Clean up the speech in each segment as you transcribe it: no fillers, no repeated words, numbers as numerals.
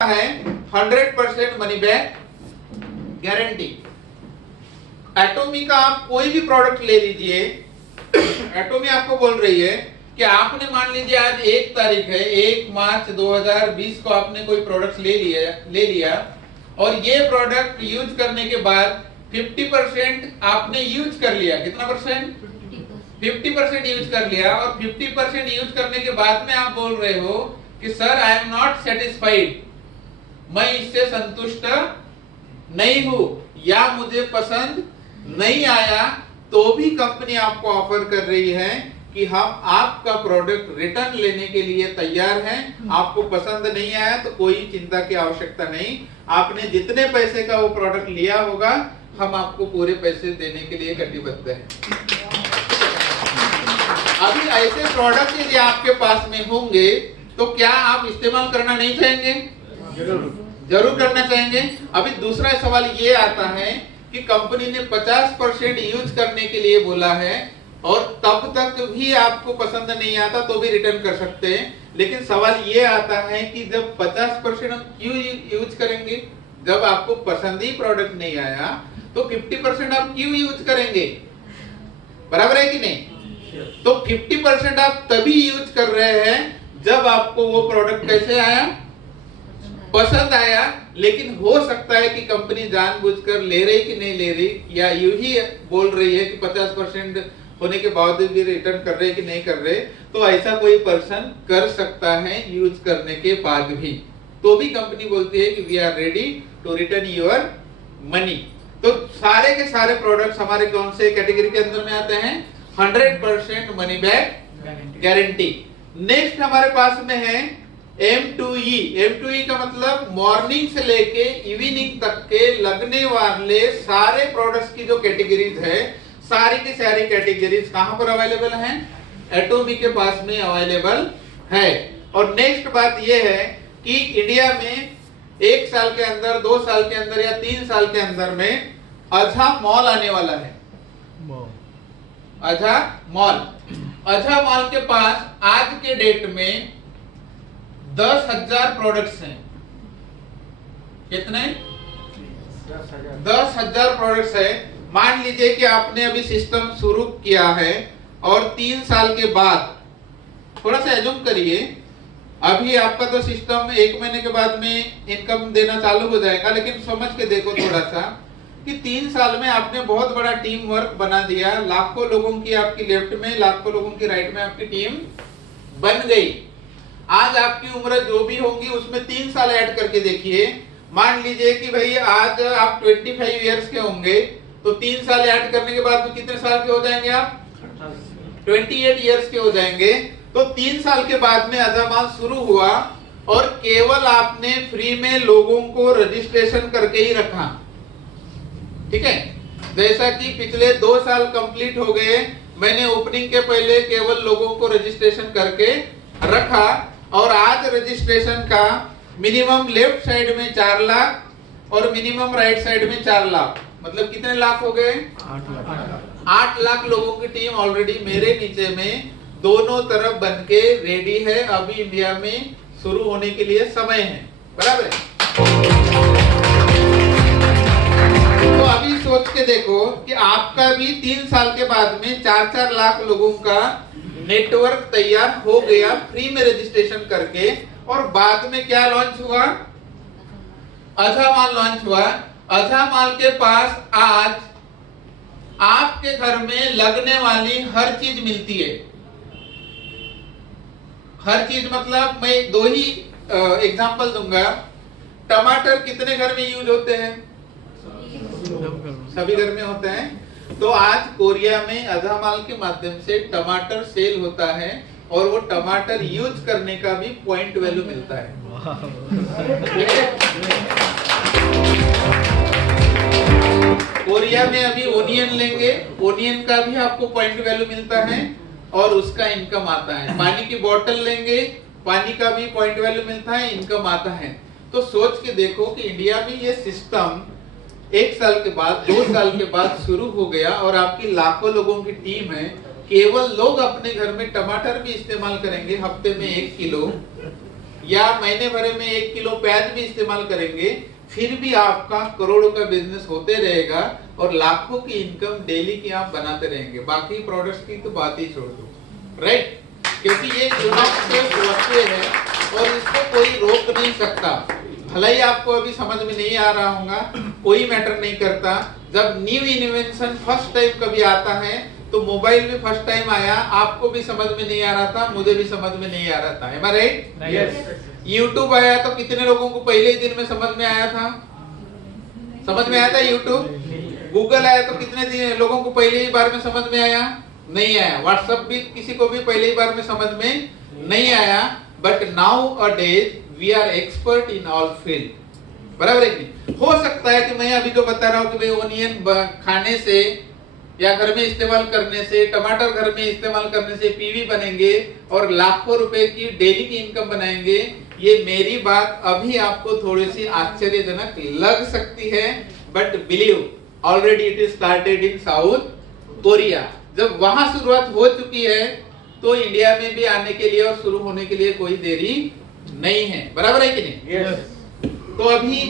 है 100% money back guarantee. Atomy का आप कोई भी प्रोडक्ट ले लीजिए, एटोमी आपको बोल रही है कि आपने मान लीजिए आज 1 तारीख है, 1 मार्च 2020 को आपने कोई प्रोडक्ट ले लिया और ये प्रोडक्ट यूज करने के बाद 50% आपने यूज कर लिया। कितना परसेंट? 50% यूज कर लिया और 50% यूज करने के बाद में आप बोल रहे हो कि sir I am not satisfied, मैं इससे संतुष्ट नहीं हूं या मुझे पसंद नहीं आया, तो भी कंपनी आपको ऑफर कर रही है कि हम आपका प्रोडक्ट रिटर्न लेने के लिए तैयार हैं। आपको पसंद नहीं आया तो कोई चिंता की आवश्यकता नहीं, आपने जितने पैसे का वो प्रोडक्ट लिया होगा हम आपको पूरे पैसे देने के लिए कटिबद्ध हैं। अभी ऐसे प्रोडक्ट यदि आपके पास में होंगे तो क्या आप इस्तेमाल करना नहीं चाहेंगे? जरूर करना चाहेंगे। अभी दूसरा सवाल ये आता है कि कंपनी ने 50% यूज करने के लिए बोला है और तब तक भी आपको पसंद नहीं आता तो भी रिटर्न कर सकते हैं, लेकिन सवाल ये आता है कि जब 50% हम क्यों यूज करेंगे? जब आपको पसंद ही प्रोडक्ट नहीं आया तो 50% आप क्यों यूज करेंगे? बराबर है कि नहीं? तो 50% आप तभी यूज कर रहे हैं जब आपको वो प्रोडक्ट कैसे आया, पसंद आया। लेकिन हो सकता है कि कंपनी जानबूझकर ले रही कि नहीं ले रही, या यूं ही बोल रही है कि 50% होने के बावजूद भी रिटर्न कर रहे कि नहीं कर रहे, तो ऐसा कोई पर्सन कर सकता है यूज करने के बाद भी, तो भी कंपनी बोलती है कि we are ready to return your money. तो सारे के सारे प्रोडक्ट्स हमारे कौन से कैटेगरी के अंदर में आते हैं? 100% मनी बैक गारंटी। नेक्स्ट हमारे पास में है M2E। M2E का मतलब मॉर्निंग से लेके इवनिंग तक के लगने वाले सारे प्रोडक्ट्स की जो कैटेगरीज है, सारी की सारी कैटेगरीज कहां पर अवेलेबल हैं? एटोमी के पास में अवेलेबल है। और नेक्स्ट बात यह है कि इंडिया में 1 साल के अंदर, 2 साल के अंदर या 3 साल के अंदर में अझा मॉल आने वाला है। अझा मॉल, अझा मॉल के पास आज के डेट में 10,000 प्रोडक्ट्स हैं। कितने? 10,000 प्रोडक्ट्स है। मान लीजिए कि आपने अभी सिस्टम शुरू किया है और 3 साल के बाद, थोड़ा सा एज्यूम करिए, अभी आपका तो सिस्टम 1 महीने के बाद में इनकम देना चालू हो जाएगा, लेकिन समझ के देखो थोड़ा सा कि 3 साल में आपने बहुत बड़ा टीम वर्क बना दिया, लाखों लोगों की आपकी लेफ्ट में, लाखों लोगों की राइट में आपकी टीम बन गई। आज आपकी उम्र जो भी होगी उसमें 3 साल ऐड करके देखिए। मान लीजिए कि भाई आज आप 25 इयर्स के होंगे, तो 3 साल ऐड करने के बाद कितने साल के हो जाएंगे आप? 28 इयर्स के हो जाएंगे। तो 3 साल के बाद में अझा मॉल शुरू हुआ और केवल आपने फ्री में लोगों को रजिस्ट्रेशन करके ही रखा। ठीक है, जैसा कि पिछले 2 साल कंप्लीट हो गए, मैंने ओपनिंग के पहले केवल लोगों को रजिस्ट्रेशन करके रखा और आज रजिस्ट्रेशन का मिनिमम लेफ्ट साइड में 4 लाख और मिनिमम राइट साइड में 4 लाख, मतलब कितने लाख हो गए? 8 लाख लोगों की टीम ऑलरेडी मेरे नीचे में दोनों तरफ बन के रेडी है। अभी इंडिया में शुरू होने के लिए समय है। बराबर है? तो अभी सोच के देखो कि आपका भी 3 साल के बाद में 4-4 लाख लोगों का नेटवर्क तैयार हो गया फ्री में रजिस्ट्रेशन करके, और बाद में क्या लॉन्च हुआ? अझा मॉल लॉन्च हुआ। अझा मॉल के पास आज आपके घर में लगने वाली हर चीज मिलती है। हर चीज मतलब मैं 2 ही एग्जांपल दूंगा। टमाटर कितने घर में यूज होते हैं? सभी घर में होते हैं। तो आज कोरिया में अझा मॉल के माध्यम से टमाटर सेल होता है और वो टमाटर यूज करने का भी पॉइंट वैल्यू मिलता है। कोरिया में अभी ओनियन लेंगे, ओनियन का भी आपको पॉइंट वैल्यू मिलता है और उसका इनकम आता है। पानी की बोतल लेंगे, पानी का भी पॉइंट वैल्यू मिलता है, इनकम आता है। तो सोच के देखो कि इंडिया में ये सिस्टम 1 साल के बाद, 2 साल के बाद शुरू हो गया और आपकी लाखों लोगों की टीम है। केवल लोग अपने घर में टमाटर भी इस्तेमाल करेंगे हफ्ते में 1 किलो, या महीने भर में 1 किलो प्याज भी इस्तेमाल करेंगे, फिर भी आपका करोड़ों का बिजनेस होते रहेगा और लाखों की इनकम डेली की आप बनाते रहेंगे। बाकी प्रोडक्ट्स की तो बात ही छोड़ दो, राइट? क्योंकि ये यूनिक से वस्तु है और इसको कोई रोक नहीं सकता। भले ही आपको अभी समझ में नहीं आ रहा होगा, कोई मैटर नहीं करता। जब न्यू इन्वेंशन फर्स्ट टाइम कभी आता है, तो मोबाइल भी फर्स्ट टाइम आया, आपको भी समझ में नहीं आ रहा था, मुझे भी समझ में नहीं आ रहा था, है राइट? यस। यूट्यूब आया तो कितने लोगों को पहले ही दिन में समझ में आया था? समझ में आया था यूट्यूब? गूगल आया तो कितने लोगों को पहले ही बार में समझ में आया? नहीं आया। व्हाट्सएप भी किसी को भी पहले ही बार में समझ में नहीं आया। But nowadays we are expert in all field, बराबर है कि? हो सकता है कि मैं अभी जो बता रहा हूँ कि भाई ओनियन खाने से या घर में इस्तेमाल करने से, टमाटर घर में इस्तेमाल करने से पीवी बनेंगे और लाखों रुपए की डेली की इनकम बनाएंगे, ये मेरी बात अभी आपको थोड़ी सी आश्चर्यजनक लग सकती है, but believe already it is started in south Korea. जब वहां शुरुआत हो चुकी है तो इंडिया में भी आने के लिए और शुरू होने के लिए कोई देरी नहीं है, बराबर है कि नहीं? yes. तो अभी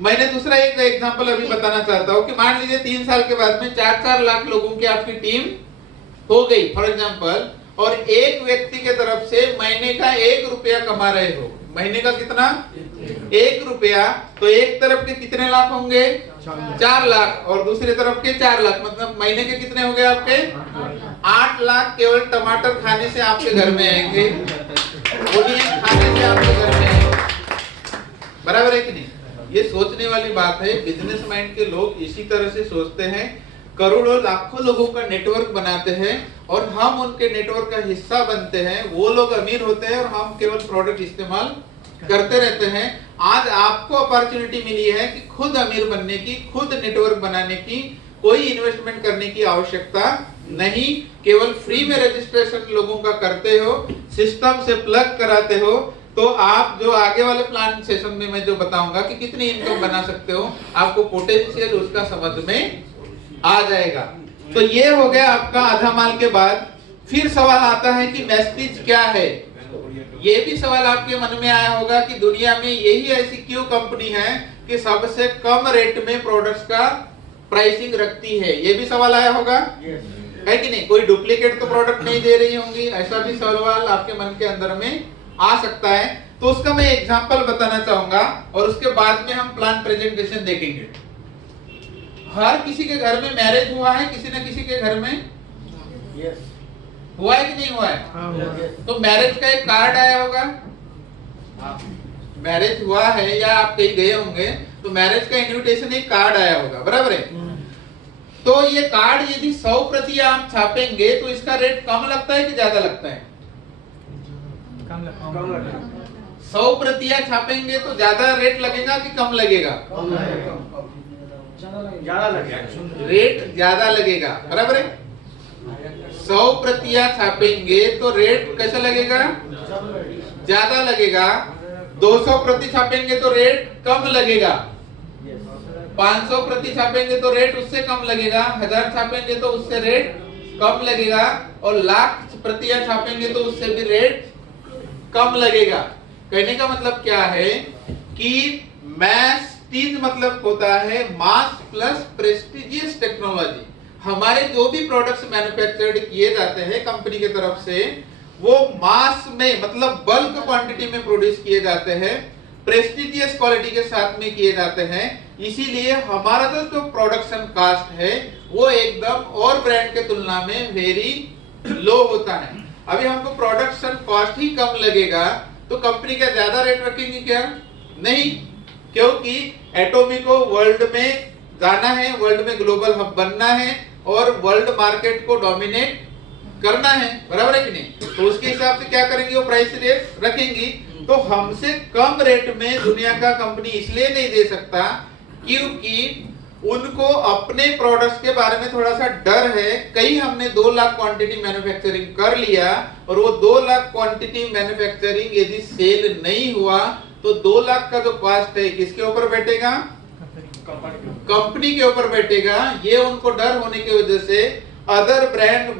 मैंने दूसरा एक एग्जांपल अभी बताना चाहता हूँ कि मान लीजिए 3 साल के बाद में 4-4 लाख लोगों की आपकी टीम हो गई फॉर एग्जांपल, और एक व्यक्ति के तरफ से महीने का 1 रुपया कमा रहे हो। महीने का कितना? 1 रुपया। तो एक तरफ के कितने लाख होंगे? 4 लाख, और दूसरी तरफ के 4 लाख, मतलब महीने के कितने हो गए आपके? 8 लाख केवल टमाटर खाने से आपके घर में आएंगे, ओनियन खाने से आपके घर में आएंगे, बराबर है कि नहीं? ये सोचने वाली बात है। बिजनेस माइंड के लोग इसी तरह से सोचते हैं, करोड़ों लाखों लोगों का नेटवर्क बनाते हैं और हम उनके नेटवर्क का हिस्सा बनते हैं। वो लोग अमीर होते हैं और हम केवल प्रोडक्ट इस्तेमाल करते रहते हैं। आज आपको अपॉर्चुनिटी मिली है कि खुद अमीर बनने की, खुद नेटवर्क बनाने की, कोई इन्वेस्टमेंट करने की आवश्यकता नहीं। केवल फ्री में रजिस्ट्रेशन लोगों का करते हो, सिस्टम से प्लग कराते हो, तो आप जो आगे वाले प्लान सेशन में मैं जो बताऊंगा कि कितनी इनकम बना सकते हो, आपको पोटेंशियल उसका समझ में आ जाएगा। तो ये हो गया आपका आधा माल के बाद। फिर सवाल आता है कि वेस्टेज क्या है? ये भी सवाल आपके मन में आया होगा कि दुनिया में यही ऐसी क्यों कंपनी है कि सबसे कम रेट में प्रोडक्ट्स का प्राइसिंग रखती है? ये भी सवाल आया होगा, है कि नहीं? कोई डुप्लीकेट तो प्रोडक्ट नहीं दे रही होंगी, ऐसा भी सवाल आपके मन के अंदर में आ सकता है। तो उसका मैं एग्जांपल बताना चाहूंगा और उसके बाद में हम प्लान प्रेजेंटेशन देखेंगे। हर किसी के घर में मैरिज हुआ है, किसी न किसी के घर में हुआ है कि नहीं हुआ है? तो मैरिज का एक कार्ड आया होगा। मैरिज हुआ है या आप कहीं गए होंगे तो मैरिज का इन्विटेशन एक कार्ड आया होगा, बराबर है? तो ये कार्ड यदि 100 प्रति आप छापेंगे तो इसका रेट कम लगता है कि ज्यादा लगता है? कम लगेगा। 100 प्रतियां छापेंगे तो ज्यादा रेट लगेगा कि कम लगेगा? ज्यादा लगेगा। रेट ज्यादा लगेगा, बराबर है? 100 प्रतियां छापेंगे तो रेट कैसा लगेगा? ज्यादा लगेगा। 200 प्रति छापेंगे तो रेट कम लगेगा। 500 प्रति छापेंगे तो रेट उससे कम लगेगा। 1000 छापेंगे तो उससे रेट कम लगेगा। और लाख प्रतियां छापेंगे तो उससे भी रेट कम लगेगा। कहने का मतलब क्या है कि मैस्टीज मतलब होता है मास प्लस प्रेस्टिजियस टेक्नोलॉजी। हमारे जो भी प्रोडक्ट्स मैन्युफैक्चर्ड किए जाते हैं कंपनी की तरफ से, वो मास में मतलब बल्क क्वांटिटी में प्रोड्यूस किए जाते हैं, प्रेस्टिजियस क्वालिटी के साथ में किए जाते हैं। इसीलिए हमारा जो प्रोडक्शन कास्ट है वो एकदम और ब्रांड के तुलना में वेरी लो होता है। अभी हमको प्रोडक्शन कॉस्ट ही कम लगेगा तो कंपनी का ज्यादा रेट रखेंगे क्या? नहीं, क्योंकि एटॉमिक को वर्ल्ड में जाना है, वर्ल्ड में ग्लोबल हब बनना है और वर्ल्ड मार्केट को डोमिनेट करना है, बराबर है कि नहीं? तो उसके हिसाब से क्या करेंगे? वो प्राइस रेट रखेंगी। तो हमसे कम रेट में दुनिया का कंपनी इसलिए नहीं दे सकता क्योंकि उनको अपने प्रोडक्ट्स के बारे में थोड़ा सा डर है। कहीं हमने 2 लाख क्वांटिटी मैन्युफैक्चरिंग कर लिया और वो 2 लाख क्वांटिटी मैन्युफैक्चरिंग यदि सेल नहीं हुआ तो 2 लाख का जो कॉस्ट है किसके ऊपर बैठेगा? कंपनी के ऊपर बैठेगा। ये उनको डर होने की वजह से अदर ब्रांड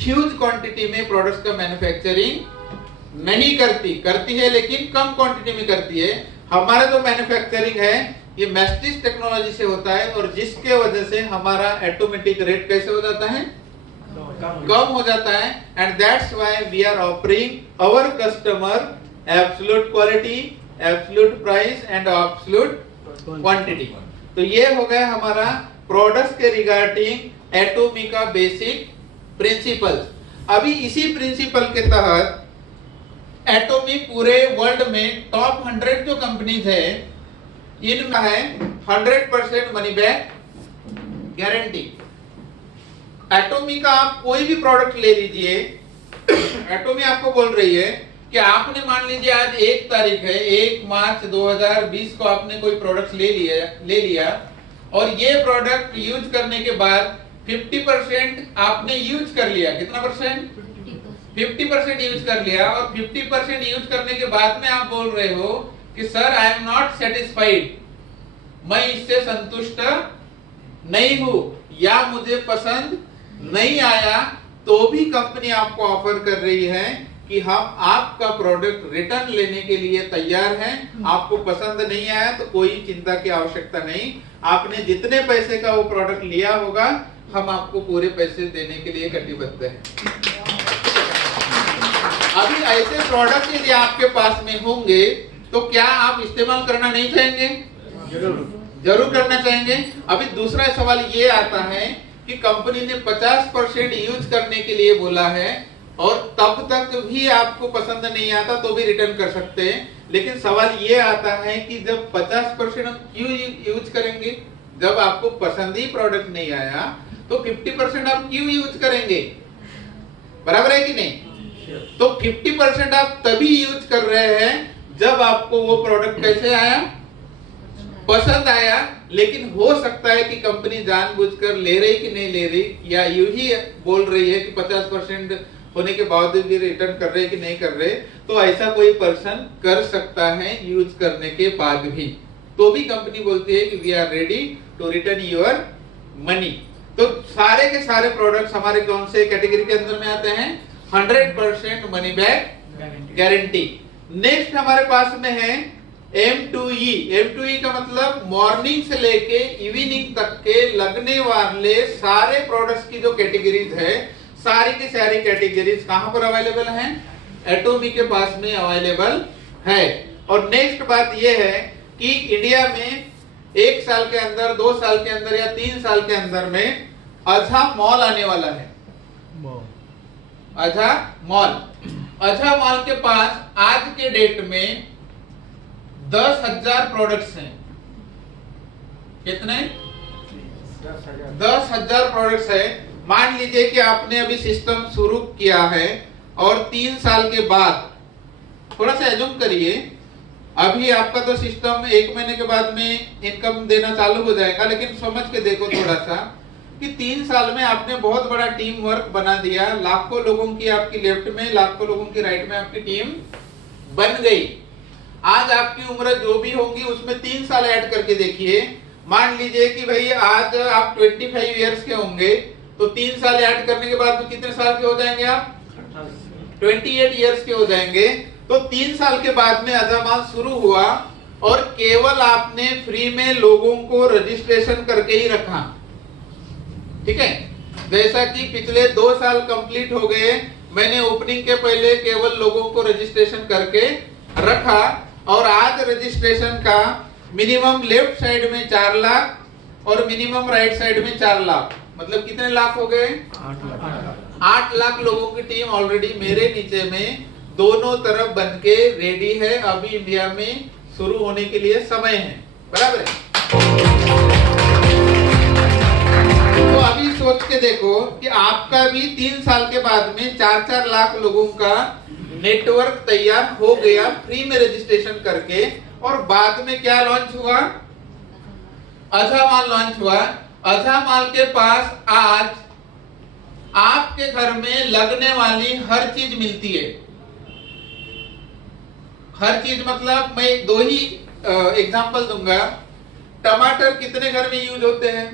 ह्यूज क्वांटिटी में प्रोडक्ट्स का मैन्युफैक्चरिंग नहीं करती, करती है लेकिन कम क्वांटिटी में करती है। हमारा जो मैन्युफैक्चरिंग है ये मैस्टिस टेक्नोलॉजी से होता है और जिसके वजह से हमारा ऑटोमेटिक रेट कैसे हो जाता है, कम हो जाता है। And that's why we are offering our customer absolute quality, absolute price and absolute quantity. तो ये हो गया हमारा प्रोडक्ट्स के रिगार्डिंग एटोमी का बेसिक प्रिंसिपल्स। अभी इसी प्रिंसिपल के तहत एटोमी पूरे वर्ल्ड में टॉप 100 जो कंपनीज है इनमें है 100% मनी बैक गारंटी। एटोमी का आप कोई भी प्रोडक्ट ले लीजिए, एटोमी आपको बोल रही है कि आपने मान लीजिए आज 1 तारीख है, 1 मार्च 2020 को आपने कोई प्रोडक्ट ले लिया और ये प्रोडक्ट यूज करने के बाद 50% आपने यूज कर लिया। कितना परसेंट? 50% यूज कर लिया और 50% यूज करने के बाद में आप बोल रहे हो कि sir I am not satisfied, मैं इससे संतुष्ट नहीं हूं या मुझे पसंद नहीं आया, तो भी कंपनी आपको ऑफर कर रही है कि हम आपका प्रोडक्ट रिटर्न लेने के लिए तैयार हैं। आपको पसंद नहीं आया तो कोई चिंता की आवश्यकता नहीं, आपने जितने पैसे का वो प्रोडक्ट लिया होगा हम आपको पूरे पैसे देने के लिए कटिबद्ध हैं। अभी ऐसे प्रोडक्ट यदि आपके पास में होंगे तो क्या आप इस्तेमाल करना नहीं चाहेंगे? जरूर करना चाहेंगे। अभी दूसरा सवाल ये आता है कि कंपनी ने 50% यूज करने के लिए बोला है और तब तक भी आपको पसंद नहीं आता तो भी रिटर्न कर सकते हैं, लेकिन सवाल ये आता है कि जब 50% हम क्यों यूज करेंगे? जब आपको पसंद ही प्रोडक्ट नहीं आया तो 50% आप क्यों यूज करेंगे? बराबर है कि नहीं? तो 50% आप तभी यूज कर रहे हैं जब आपको वो प्रोडक्ट कैसे आया, पसंद आया। लेकिन हो सकता है कि कंपनी जानबूझकर ले रही कि नहीं ले रही या यूं ही बोल रही है कि 50% होने के बावजूद भी रिटर्न कर रहे कि नहीं कर रहे, तो ऐसा कोई पर्सन कर सकता है यूज करने के बाद भी, तो भी कंपनी बोलती है कि we are ready to return your money. तो सारे के सारे प्रोडक्ट्स हमारे कौन से कैटेगरी के अंदर में आते हैं? 100% मनी बैक गारंटी। नेक्स्ट हमारे पास में है M2E। M2E का मतलब मॉर्निंग से लेके इवनिंग तक के लगने वाले सारे प्रोडक्ट्स की जो कैटेगरीज है, सारी की सारी कैटेगरीज कहां पर अवेलेबल हैं? एटोमी के पास में अवेलेबल है। और नेक्स्ट बात यह है कि इंडिया में 1 साल के अंदर, 2 साल के अंदर या 3 साल के अंदर में अझा मॉल आने वाला है। अझा मॉल, अझा मॉल के पास आज के डेट में 10,000 प्रोडक्ट्स हैं। कितने? 10,000 प्रोडक्ट्स है। मान लीजिए कि आपने अभी सिस्टम शुरू किया है और 3 साल के बाद, थोड़ा सा एज्यूम करिए, अभी आपका तो सिस्टम 1 महीने के बाद में इनकम देना चालू हो जाएगा, लेकिन समझ के देखो थोड़ा सा कि 3 साल में आपने बहुत बड़ा टीम वर्क बना दिया, लाखों लोगों की आपकी लेफ्ट में, लाखों लोगों की राइट में आपकी टीम बन गई। आज आपकी उम्र जो भी होगी उसमें 3 साल ऐड करके देखिए। मान लीजिए कि भाई आज आप 25 इयर्स के होंगे, तो 3 साल ऐड करने के बाद में कितने साल के हो जाएंगे आप? 28 इयर्स के हो जाएंगे। तो 3 साल के बाद में अज़ामाल शुरू हुआ और केवल आपने फ्री में लोगों को रजिस्ट्रेशन करके ही रखा। ठीक है, जैसा कि पिछले 2 साल कंप्लीट हो गए, मैंने ओपनिंग के पहले केवल लोगों को रजिस्ट्रेशन करके रखा और आज रजिस्ट्रेशन का मिनिमम लेफ्ट साइड में 4 लाख और मिनिमम राइट साइड में 4 लाख, मतलब कितने लाख हो गए? 8 लाख लोगों की टीम ऑलरेडी मेरे नीचे में दोनों तरफ बन के रेडी है। अभी इंडिया में शुरू होने के लिए समय है। बराबर है? तो अभी सोच के देखो कि आपका भी 3 साल के बाद में 4-4 लाख लोगों का नेटवर्क तैयार हो गया फ्री में रजिस्ट्रेशन करके, और बाद में क्या लॉन्च हुआ? अझामाल लॉन्च हुआ। अझामाल के पास आज आपके घर में लगने वाली हर चीज मिलती है। हर चीज मतलब मैं 2 ही एग्जांपल दूंगा। टमाटर कितने घर में यूज होते हैं?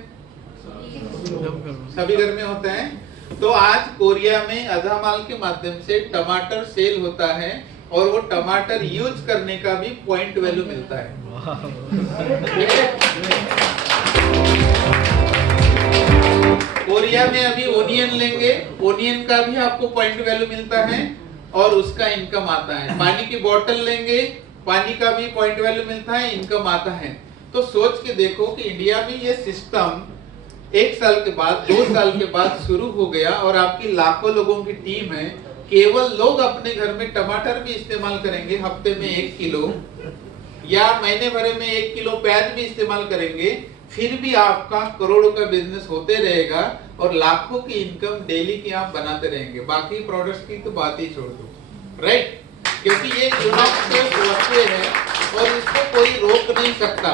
सभी घर में होते हैं। तो आज कोरिया में अझामाल के माध्यम से टमाटर सेल होता है और वो टमाटर यूज करने का भी पॉइंट वैल्यू मिलता है। कोरिया में अभी ओनियन लेंगे, ओनियन का भी आपको पॉइंट वैल्यू मिलता है और उसका इनकम आता है। पानी की बोतल लेंगे, पानी का भी पॉइंट वैल्यू मिलता है, इनकम आता है। तो सोच के देखो कि इंडिया में ये सिस्टम 1 साल के बाद 2 साल के बाद शुरू हो गया और आपकी लाखों लोगों की टीम है। केवल लोग अपने घर में टमाटर भी इस्तेमाल करेंगे, हफ्ते में 1 किलो या महीने भर में 1 किलो प्याज भी इस्तेमाल करेंगे, फिर भी आपका करोड़ों का बिजनेस होते रहेगा और लाखों की इनकम डेली की आप बनाते रहेंगे। बाकी प्रोडक्ट्स की तो बात ही छोड़ दो, राइट? क्योंकि ये वस्तु है और इसको कोई रोक नहीं सकता।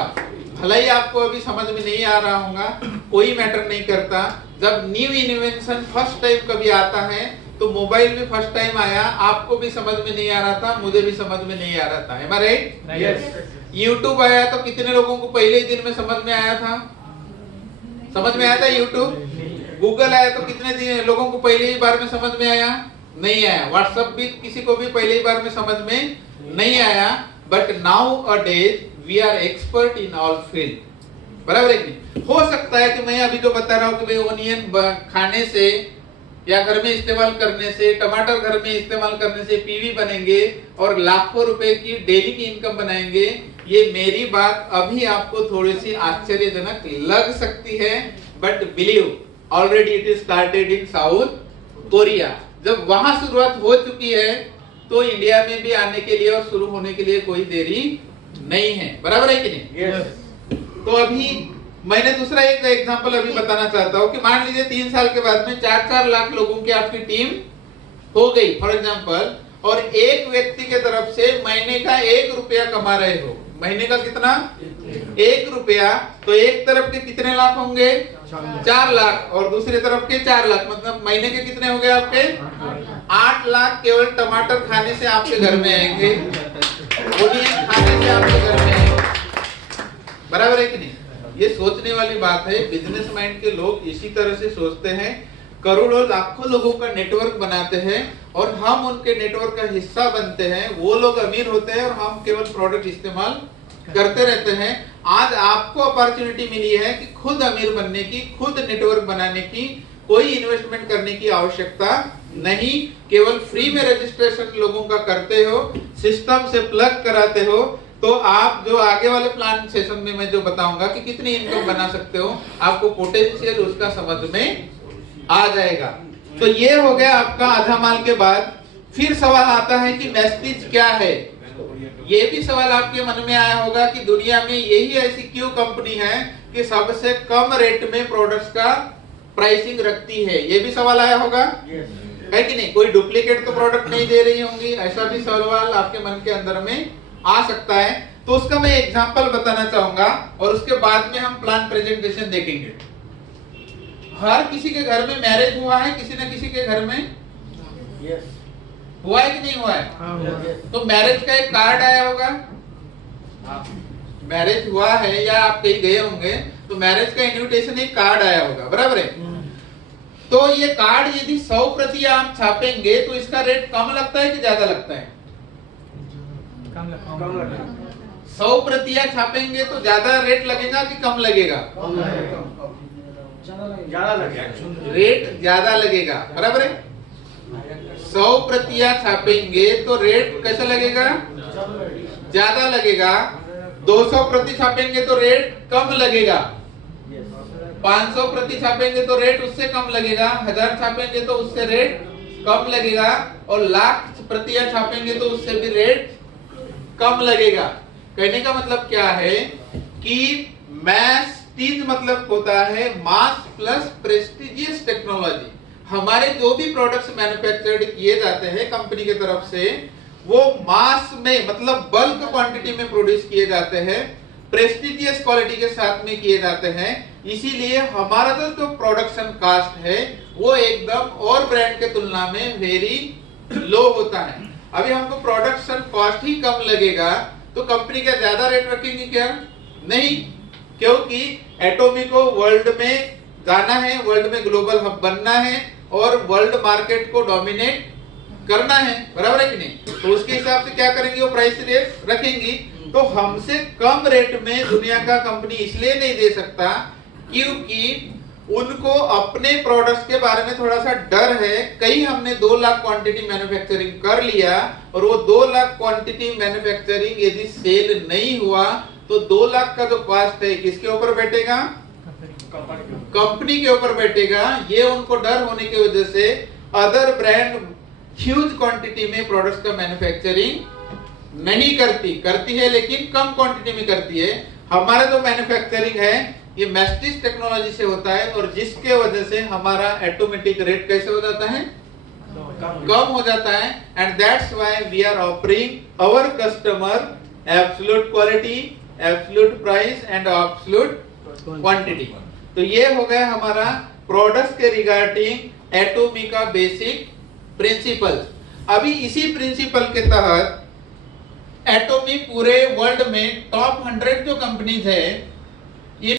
भले ही आपको अभी समझ में नहीं आ रहा होगा, कोई मैटर नहीं करता। जब न्यू इन्वेंशन फर्स्ट टाइम कभी आता है तो मोबाइल भी फर्स्ट टाइम आया, आपको भी समझ में नहीं आ रहा था, मुझे भी समझ में नहीं आ रहा था, am I right? Yes. YouTube आया तो कितने लोगों को पहले ही दिन में समझ में आया था? समझ में आया था यूट्यूब? गूगल आया तो कितने लोगों को पहले ही बार में समझ में आया? नहीं आया। व्हाट्सएप भी किसी को भी पहले ही बार में समझ में नहीं आया। But nowadays we are expert in all field, बराबर है कि? हो सकता है कि मैं अभी जो बता रहा हूँ कि भाई ओनियन खाने से या घर में इस्तेमाल करने से, टमाटर घर में इस्तेमाल करने से पीवी बनेंगे और लाखों रुपए की डेली की इनकम बनाएंगे, ये मेरी बात अभी आपको थोड़ी सी आश्चर्यजनक लग सकती है, but believe already it is started in south Korea. जब वहां शुरुआत हो चुकी है तो इंडिया में भी आने के लिए और शुरू होने के लिए कोई देरी नहीं है, बराबर है कि नहीं? Yes. तो अभी मैंने दूसरा एक एग्जांपल अभी बताना चाहता हूँ कि मान लीजिए 3 साल के बाद में 4-4 लाख लोगों की आपकी टीम हो गई फॉर एग्जांपल, और एक व्यक्ति के तरफ से महीने का 1 रुपया कमा रहे हो। महीने का कितना? 1 रुपया। तो एक तरफ के कितने लाख होंगे? 4 लाख, और दूसरी तरफ के 4 लाख, मतलब महीने के कितने हो गए आपके? 8 लाख केवल टमाटर खाने से आपके घर में आएंगे, ओनियन खाने से आपके घर में आएंगे, बराबर है कि नहीं? ये सोचने वाली बात है। बिजनेस माइंड के लोग इसी तरह से सोचते हैं, करोड़ों लाखों लोगों का नेटवर्क बनाते हैं और हम उनके नेटवर्क का हिस्सा बनते हैं। वो लोग अमीर होते हैं और हम केवल प्रोडक्ट इस्तेमाल करते रहते हैं। आज आपको अपॉर्चुनिटी मिली है कि खुद अमीर बनने की, खुद नेटवर्क बनाने की, कोई इन्वेस्टमेंट करने की आवश्यकता नहीं। केवल फ्री में रजिस्ट्रेशन लोगों का करते हो, सिस्टम से प्लग कराते हो, तो आप जो आगे वाले प्लान सेशन में मैं जो बताऊंगा कि कितनी इनकम बना सकते हो, आपको पोटेंशियल उसका समझ में आ जाएगा। तो ये हो गया आपका आधा माल के बाद। फिर सवाल आता है कि वेस्टेज क्या है? ये भी सवाल आपके मन में आया होगा कि दुनिया में यही ऐसी क्यों कंपनी है कि सबसे कम रेट में प्रोडक्ट्स का प्राइसिंग रखती है? ये भी सवाल आया होगा, है कि नहीं? कोई डुप्लीकेट तो प्रोडक्ट नहीं दे रही होंगी, ऐसा भी सवाल आपके मन के अंदर में आ सकता है। तो उसका मैं एग्जांपल बताना चाहूंगा और उसके बाद में हम प्लान प्रेजेंटेशन देखेंगे। हर किसी के घर में मैरिज हुआ है, किसी न किसी के घर में हुआ है कि नहीं हुआ है? तो मैरिज का एक कार्ड आया होगा। मैरिज हुआ है या आप कहीं गए होंगे तो मैरिज का इन्विटेशन एक कार्ड आया होगा, बराबर है? तो ये कार्ड यदि 100 प्रति आप छापेंगे तो इसका रेट कम लगता है कि ज्यादा लगता है? कम लगेगा। 100 प्रतियां छापेंगे तो ज्यादा रेट लगेगा कि कम लगेगा? ज्यादा लगेगा। रेट ज्यादा लगेगा, बराबर है? 100 प्रतियां छापेंगे तो रेट कैसा लगेगा? ज्यादा लगेगा। 200 प्रति छापेंगे तो रेट कम लगेगा। 500 प्रति छापेंगे तो रेट उससे कम लगेगा। 1000 छापेंगे तो उससे रेट कम लगेगा, और लाख प्रतियां छापेंगे तो उससे भी रेट कम लगेगा। कहने का मतलब क्या है कि मैस्टीज मतलब होता है मास प्लस प्रेस्टिजियस टेक्नोलॉजी। हमारे जो भी प्रोडक्ट्स मैन्युफैक्चर्ड किए जाते हैं कंपनी की तरफ से, वो मास में मतलब बल्क क्वांटिटी में प्रोड्यूस किए जाते हैं, प्रेस्टिजियस क्वालिटी के साथ में किए जाते हैं। इसीलिए हमारा जो प्रोडक्शन कॉस्ट है वो एकदम और ब्रांड के तुलना में वेरी लो होता है। अभी हमको प्रोडक्शन कॉस्ट ही कम लगेगा तो कंपनी का ज्यादा रेट रखेंगे क्या? नहीं, क्योंकि एटॉमिक को वर्ल्ड में जाना है, वर्ल्ड में ग्लोबल हब बनना है और वर्ल्ड मार्केट को डोमिनेट करना है, बराबर है कि नहीं? तो उसके हिसाब से क्या करेंगे, वो प्राइस रेट रखेंगी। तो हमसे कम रेट में दुनिया का कंपनी इसलिए नहीं दे सकता क्योंकि उनको अपने प्रोडक्ट्स के बारे में थोड़ा सा डर है। कहीं हमने 2 लाख क्वांटिटी मैन्युफैक्चरिंग कर लिया और वो 2 लाख क्वांटिटी मैन्युफैक्चरिंग यदि सेल नहीं हुआ तो 2 लाख का जो कॉस्ट है किसके ऊपर बैठेगा, कंपनी के ऊपर बैठेगा। ये उनको डर होने की वजह से अदर ब्रांड ह्यूज क्वांटिटी में प्रोडक्ट्स का मैन्युफैक्चरिंग नहीं करती है लेकिन कम क्वांटिटी में करती है। हमारा जो मैन्युफैक्चरिंग है ये मैस्टिस टेक्नोलॉजी से होता है और जिसके वजह से हमारा ऑटोमेटिक रेट कैसे हो जाता है, कम हो जाता है। And that's why we are offering our customer absolute quality, absolute price and absolute quantity. तो ये हो गया हमारा प्रोडक्ट्स के रिगार्डिंग एटोमी का बेसिक प्रिंसिपल। अभी इसी प्रिंसिपल के तहत एटोमी पूरे वर्ल्ड में टॉप 100 जो कंपनीज है